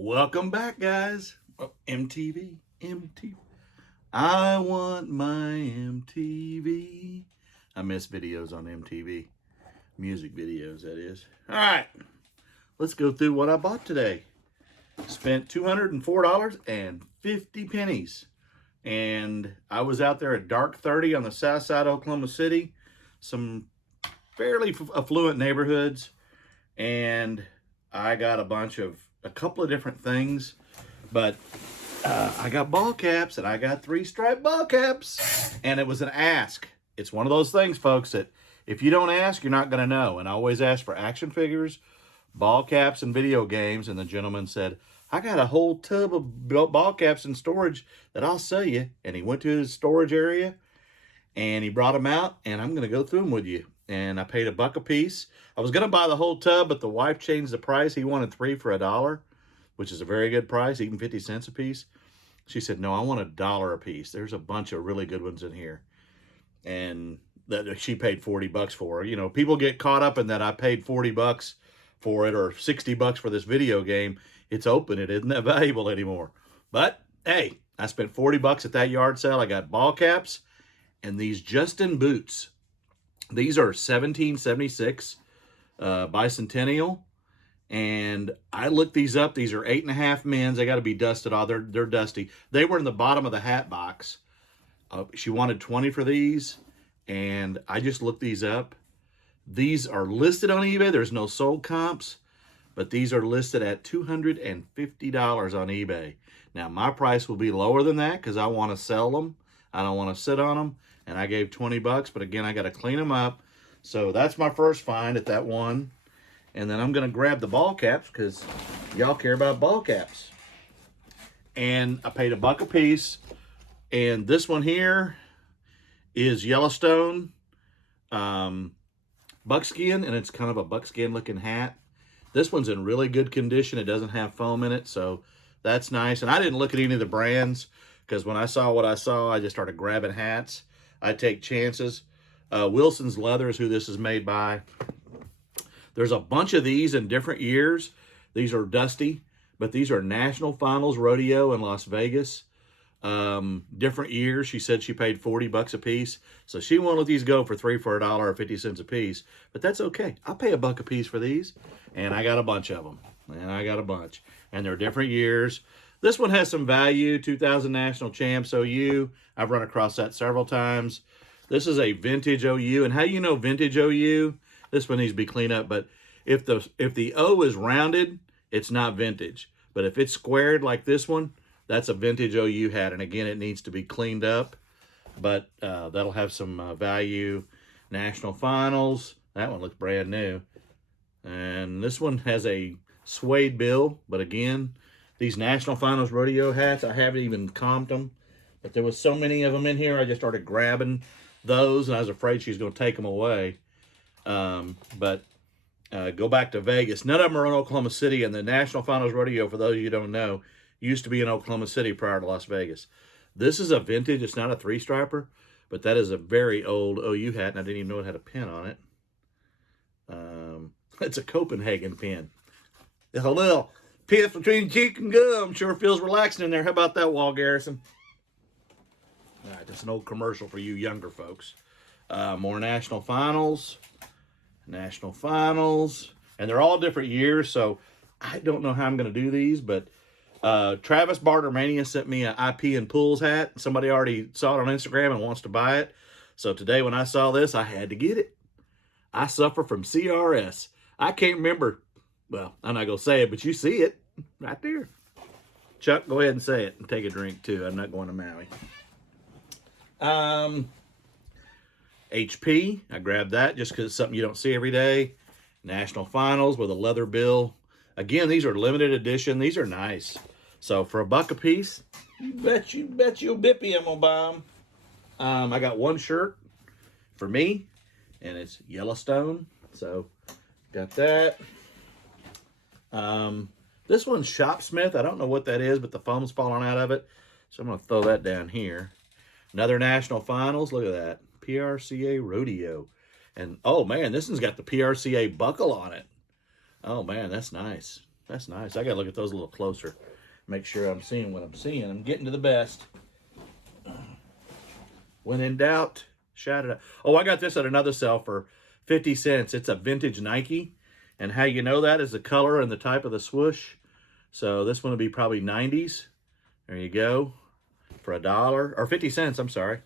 Welcome back, guys. Oh, MTV. I want my MTV. I miss videos on MTV. Music videos, that is. All right, let's go through what I bought today. Spent $204.50. And I was out there at dark 30 on the south side of Oklahoma City. Some fairly affluent neighborhoods. And I got a couple of different things, but I got ball caps, and I got 3-stripe ball caps, and it was an ask. It's one of those things, folks, that if you don't ask, you're not going to know. And I always ask for action figures, ball caps, and video games. And the gentleman said, I got a whole tub of ball caps in storage that I'll sell you. And he went to his storage area, and he brought them out, and I'm going to go through them with you. And I paid $1 a piece. I was going to buy the whole tub, but the wife changed the price. He wanted 3 for $1, which is a very good price, even 50 cents a piece. She said, no, I want $1 a piece. There's a bunch of really good ones in here. And that she paid $40 for. You know, people get caught up in that I paid $40 for it or $60 for this video game. It's open. It isn't that valuable anymore. But, hey, I spent $40 at that yard sale. I got ball caps and these Justin boots. These are 1776 bicentennial, and I looked these up. These are 8.5 men's. They got to be dusted off. They're dusty. They were in the bottom of the hat box. She wanted 20 for these, and I just looked these up. These are listed on eBay. There's no sold comps, but these are listed at $250 on eBay. Now, my price will be lower than that because I want to sell them. I don't want to sit on them. And I gave $20, but again, I got to clean them up. So that's my first find at that one. And then I'm going to grab the ball caps because y'all care about ball caps. And I paid $1 a piece. And this one here is Yellowstone buckskin, and it's kind of a buckskin looking hat. This one's in really good condition. It doesn't have foam in it, so that's nice. And I didn't look at any of the brands because when I saw what I saw, I just started grabbing hats. I take chances. Wilson's Leather is who this is made by. There's a bunch of these in different years. These are dusty, but these are National Finals Rodeo in Las Vegas. Different years. She said she paid $40 a piece. So she won't let these go for 3 for $1 or 50 cents a piece. But that's okay. I'll pay $1 a piece for these. And I got a bunch of them. And they're different years. This one has some value, 2000 National Champs OU. I've run across that several times. This is a vintage OU. And how you know vintage OU? This one needs to be cleaned up. But if the O is rounded, it's not vintage. But if it's squared like this one, that's a vintage OU hat. And again, it needs to be cleaned up. But that'll have some value. National Finals. That one looks brand new. And this one has a suede bill. But again, these National Finals Rodeo hats, I haven't even comped them. But there was so many of them in here, I just started grabbing those, and I was afraid she was going to take them away. Go back to Vegas. None of them are in Oklahoma City, and the National Finals Rodeo, for those of you who don't know, used to be in Oklahoma City prior to Las Vegas. This is a vintage. It's not a 3-striper, but that is a very old OU hat, and I didn't even know it had a pin on it. It's a Copenhagen pin. It's a little piss between cheek and gum. Sure feels relaxing in there. How about that, Wall Garrison? All right, that's an old commercial for you younger folks. More National Finals. And they're all different years, so I don't know how I'm going to do these, but Travis Bartermania sent me an IP and Pools hat. Somebody already saw it on Instagram and wants to buy it. So today when I saw this, I had to get it. I suffer from CRS. I can't remember. Well, I'm not going to say it, but you see it right there. Chuck, go ahead and say it and take a drink too. I'm not going to Maui. HP, I grabbed that just because it's something you don't see every day. National Finals with a leather bill. Again, these are limited edition. These are nice. So for $1 a piece, you bet you'll bippy I'm going to buy them. I got one shirt for me, and it's Yellowstone. So got that. This one's Shopsmith. I don't know what that is, but the foam's falling out of it. So I'm going to throw that down here. Another National Finals. Look at that. PRCA Rodeo. And, oh, man, this one's got the PRCA buckle on it. Oh, man, that's nice. That's nice. I got to look at those a little closer. Make sure I'm seeing what I'm seeing. I'm getting to the best. When in doubt, shout it out. Oh, I got this at another sale for 50 cents. It's a vintage Nike. And how you know that is the color and the type of the swoosh. So this one will be probably 90s. There you go. For $1 or 50 cents, I'm sorry.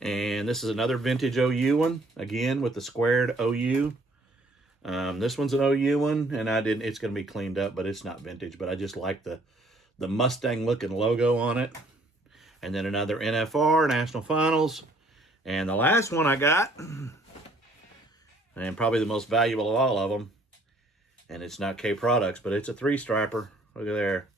And this is another vintage OU one, again with the squared OU. This one's an OU one, and it's going to be cleaned up, but it's not vintage. But I just like the Mustang looking logo on it. And then another NFR, National Finals. And the last one I got, and probably the most valuable of all of them, and it's not K Products, but it's a 3-striper. Look at there.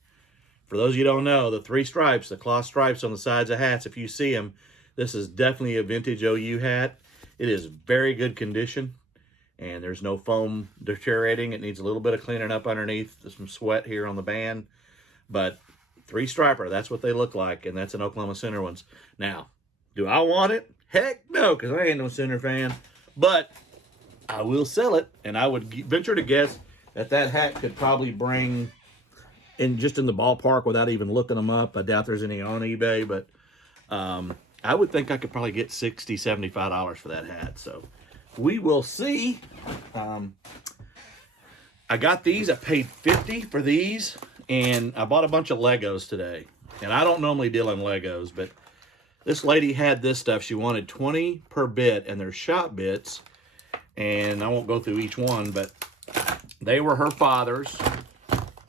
For those of you who don't know, the 3 stripes, the cloth stripes on the sides of hats, if you see them, this is definitely a vintage OU hat. It is very good condition, and there's no foam deteriorating. It needs a little bit of cleaning up underneath. There's some sweat here on the band, but 3-striper, that's what they look like, and that's an Oklahoma Center ones. Now, do I want it? Heck no, because I ain't no Center fan, but I will sell it, and I would venture to guess that hat could probably bring, just in the ballpark without even looking them up. I doubt there's any on eBay, but I would think I could probably get $60, $75 for that hat. So we will see. I got these. I paid $50 for these, and I bought a bunch of Legos today. And I don't normally deal in Legos, but this lady had this stuff. She wanted 20 per bit, and they're shop bits. And I won't go through each one, but they were her father's.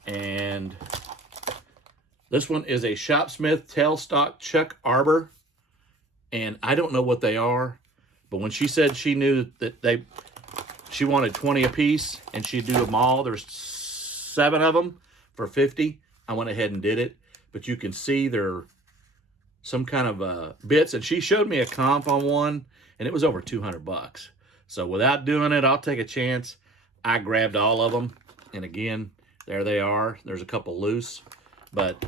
And this one is a Shopsmith tailstock Chuck Arbor. And I don't know what they are, but when she said she knew that she wanted 20 a piece and she'd do them all, there's 7 of them for 50. I went ahead and did it, but you can see they're some kind of bits. And she showed me a comp on one, and it was over 200 bucks. So without doing it, I'll take a chance. I grabbed all of them, and again, there they are. There's a couple loose, but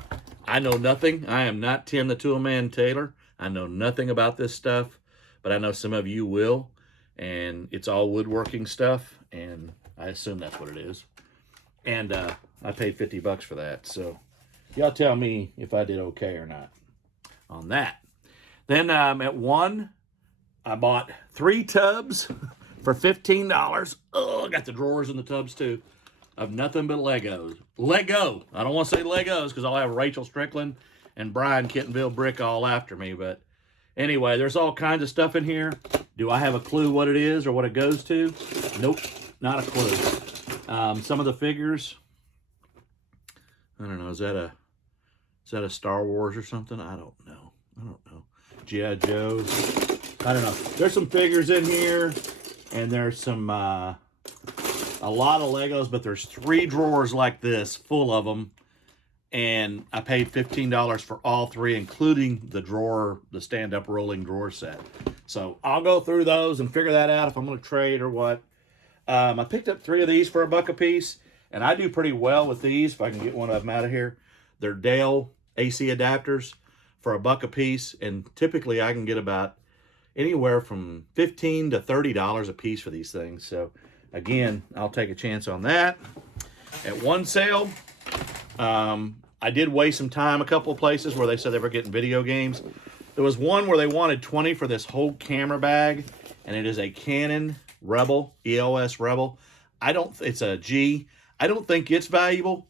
I know nothing. I am not Tim the Toolman Taylor. I know nothing about this stuff, but I know some of you will, and it's all woodworking stuff, and I assume that's what it is. And I paid 50 bucks for that, so y'all tell me if I did okay or not on that. Then at one, I bought 3 tubs for $15. Oh, I got the drawers in the tubs too, of nothing but Legos. Lego. I don't want to say Legos because I'll have Rachel Strickland and Brian Kittenville Brick all after me. But anyway, there's all kinds of stuff in here. Do I have a clue what it is or what it goes to? Nope, not a clue. Some of the figures, I don't know. Is that a Star Wars or something? I don't know. G.I. Joe's. I don't know. There's some figures in here, and there's some a lot of Legos, but there's 3 drawers like this full of them. And I paid $15 for all 3, including the stand-up rolling drawer set. So I'll go through those and figure that out if I'm going to trade or what. I picked up 3 of these for $1 a piece, and I do pretty well with these if I can get one of them out of here. They're Dale AC adapters for $1 a piece, and typically I can get about anywhere from $15 to $30 a piece for these things. So again, I'll take a chance on that. At one sale, I did waste some time a couple of places where they said they were getting video games. There was one where they wanted 20 for this whole camera bag, and it is a Canon Rebel, EOS Rebel. It's a G. I don't think it's valuable,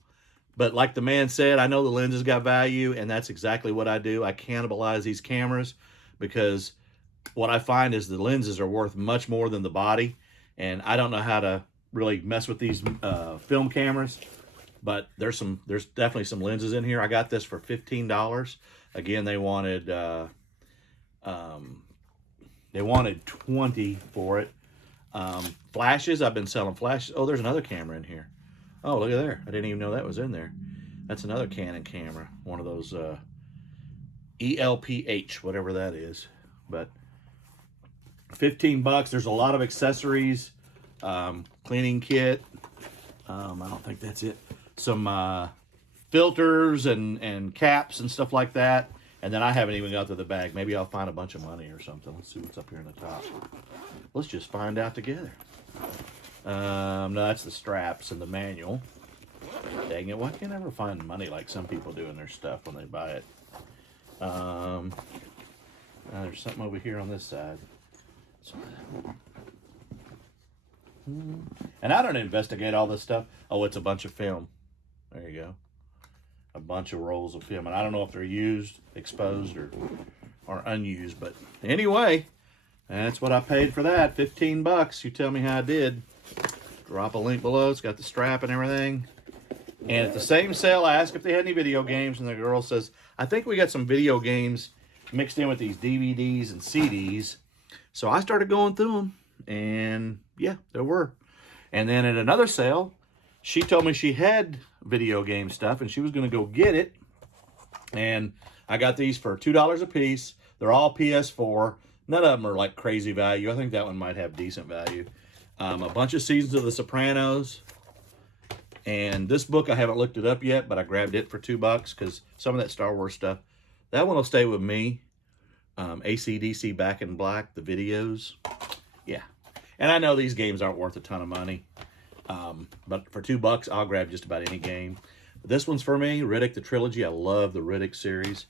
but like the man said, I know the lenses got value, and that's exactly what I do. I cannibalize these cameras because what I find is the lenses are worth much more than the body, and I don't know how to really mess with these film cameras. But there's definitely some lenses in here. I got this for $15. Again, they wanted 20 for it. Flashes, I've been selling flashes. Oh, there's another camera in here. Oh, look at there. I didn't even know that was in there. That's another Canon camera. One of those ELPH, whatever that is. But 15 bucks. There's a lot of accessories, cleaning kit. I don't think that's it. Some filters and caps and stuff like that. And then I haven't even got to the bag. Maybe I'll find a bunch of money or something. Let's see what's up here in the top. Let's just find out together. No, that's the straps and the manual. Dang it, why can't I ever find money like some people do in their stuff when they buy it? There's something over here on this side. And I don't investigate all this stuff. Oh, it's a bunch of film. There you go. A bunch of rolls of film. And I don't know if they're used, exposed, or unused. But anyway, that's what I paid for that. 15 bucks. You tell me how I did. Drop a link below. It's got the strap and everything. And at the same sale, I asked if they had any video games, and the girl says, I think we got some video games mixed in with these DVDs and CDs. So I started going through them, and yeah, there were. And then at another sale, she told me she had video game stuff, and she was going to go get it. And I got these for $2 a piece. They're all PS4. None of them are like crazy value. I think that one might have decent value. A bunch of seasons of The Sopranos. And this book, I haven't looked it up yet, but I grabbed it for $2 because some of that Star Wars stuff, that one will stay with me. AC/DC Back in Black, the videos. Yeah. And I know these games aren't worth a ton of money. But for $2, I'll grab just about any game. But this one's for me, Riddick, the trilogy. I love the Riddick series.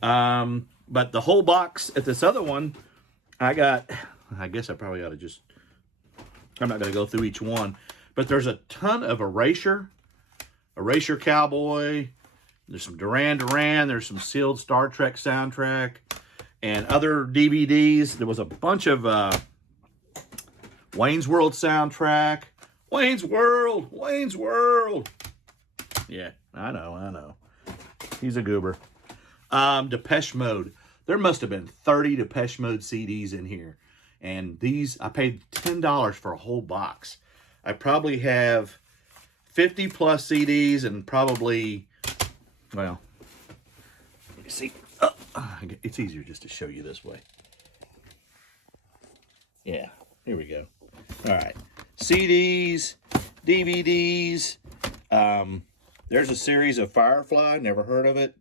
But the whole box at this other one, I guess I probably ought to just, I'm not going to go through each one. But there's a ton of Erasure Cowboy. There's some Duran Duran. There's some sealed Star Trek soundtrack. And other DVDs. There was a bunch of Wayne's World soundtrack. Wayne's World! Wayne's World! Yeah, I know. He's a goober. Depeche Mode. There must have been 30 Depeche Mode CDs in here. And these, I paid $10 for a whole box. I probably have 50 plus CDs and probably, well, let me see. It's easier just to show you this way. Yeah, here we go. All right. CDs, DVDs. There's a series of Firefly. Never heard of it,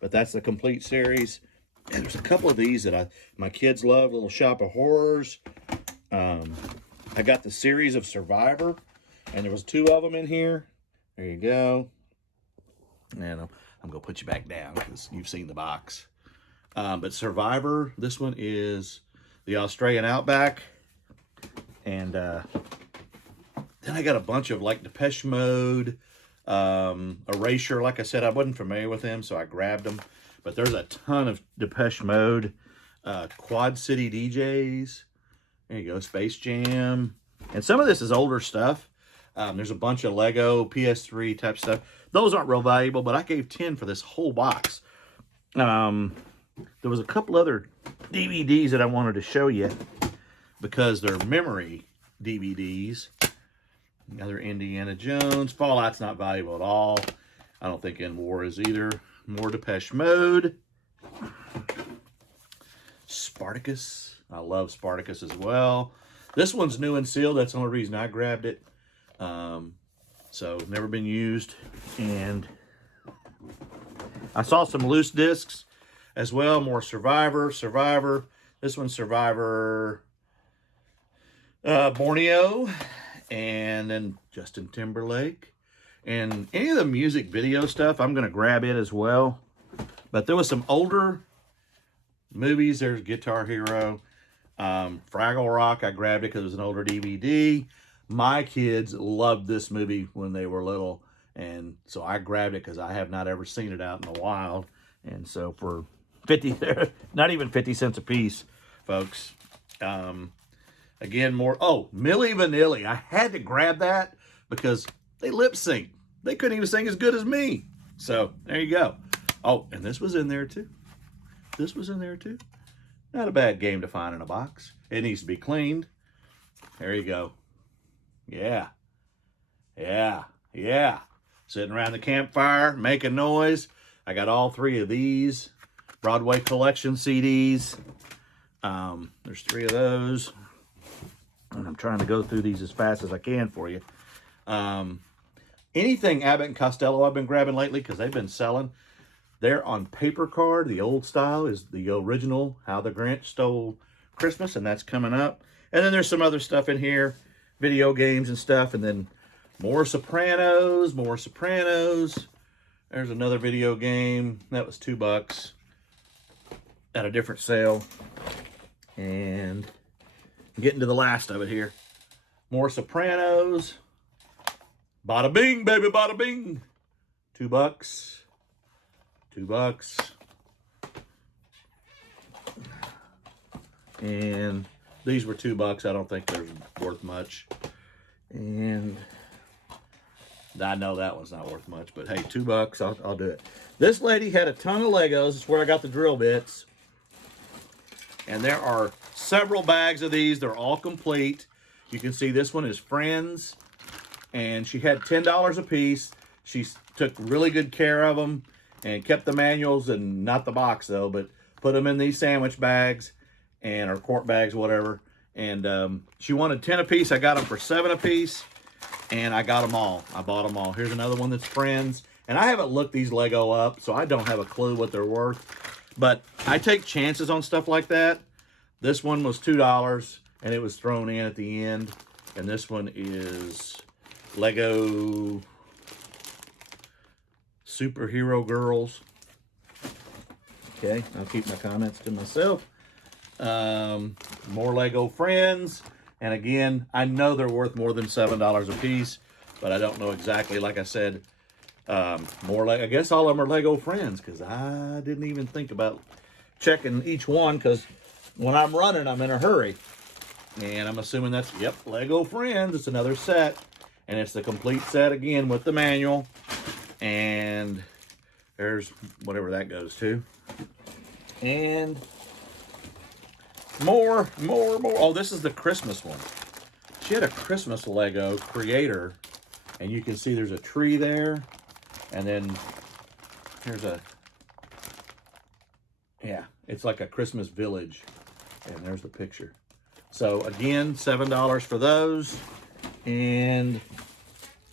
but that's the complete series. And there's a couple of these that my kids love. Little Shop of Horrors. I got the series of Survivor, and there was 2 of them in here. There you go. And I'm going to put you back down because you've seen the box. But Survivor, this one is the Australian Outback. And then I got a bunch of like Depeche Mode, Erasure. Like I said, I wasn't familiar with them, so I grabbed them. But there's a ton of Depeche Mode, Quad City DJs. There you go, Space Jam. And some of this is older stuff. There's a bunch of Lego, PS3 type stuff. Those aren't real valuable, but I gave 10 for this whole box. There was a couple other DVDs that I wanted to show you because they're memory DVDs. Another Indiana Jones. Fallout's not valuable at all. I don't think In War is either. More Depeche Mode. Spartacus. I love Spartacus as well. This one's new and sealed. That's the only reason I grabbed it. So, never been used. And I saw some loose discs as well. More Survivor. This one's Survivor Borneo. And then Justin Timberlake. And any of the music video stuff, I'm going to grab it as well. But there was some older movies. There's Guitar Hero. Fraggle Rock, I grabbed it because it was an older DVD. My kids loved this movie when they were little. And so I grabbed it because I have not ever seen it out in the wild. And so for 50, not even 50 cents a piece, folks. Again, more, Milli Vanilli. I had to grab that because they lip sync. They couldn't even sing as good as me. So there you go. Oh, and this was in there too. Not a bad game to find in a box. It needs to be cleaned. There you go. Yeah. Sitting around the campfire, making noise. I got all 3 of these. Broadway Collection CDs. There's 3 of those. And I'm trying to go through these as fast as I can for you. Anything Abbott and Costello I've been grabbing lately because they've been selling. They're on paper card. The old style is the original How the Grinch Stole Christmas, and that's coming up. And then there's some other stuff in here video games and stuff. And then more Sopranos, more Sopranos. There's another video game. That was $2 at a different sale. And getting to the last of it here. More Sopranos. Bada bing, baby, bada bing. $2. $2. And these were $2. I don't think they're worth much. And I know that one's not worth much, but hey, $2, I'll do it. This lady had a ton of Legos. This is where I got the drill bits. And there are several bags of these. They're all complete. You can see this one is Friends. And she had $10 a piece. She took really good care of them and kept the manuals, and not the box though, but put them in these sandwich bags and or quart bags, whatever. And she wanted 10 a piece. I got them for 7 a piece. And I got them all. I bought them all. Here's another one that's Friends. And I haven't looked these Lego up, so I don't have a clue what they're worth. But I take chances on stuff like that. This one was $2, and it was thrown in at the end. And this one is Lego Superhero Girls. Okay, I'll keep my comments to myself. More Lego Friends. And again, I know they're worth more than $7 a piece, but I don't know exactly. Like I said, I guess all of them are Lego Friends, because I didn't even think about checking each one, because when I'm running, I'm in a hurry. And I'm assuming that's, yep, Lego Friends. It's another set, and it's the complete set again with the manual. And there's whatever that goes to. And more. Oh, this is the Christmas one. She had a Christmas Lego Creator, and you can see there's a tree there, and then here's it's like a Christmas village, and there's the picture. So again, $7 for those, and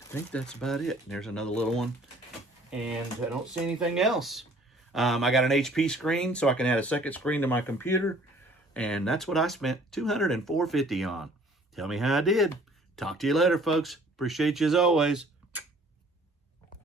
I think that's about it. There's another little one, and I don't see anything else. I got an HP screen, so I can add a second screen to my computer. And that's what I spent $204.50 on. Tell me how I did. Talk to you later, folks. Appreciate you as always.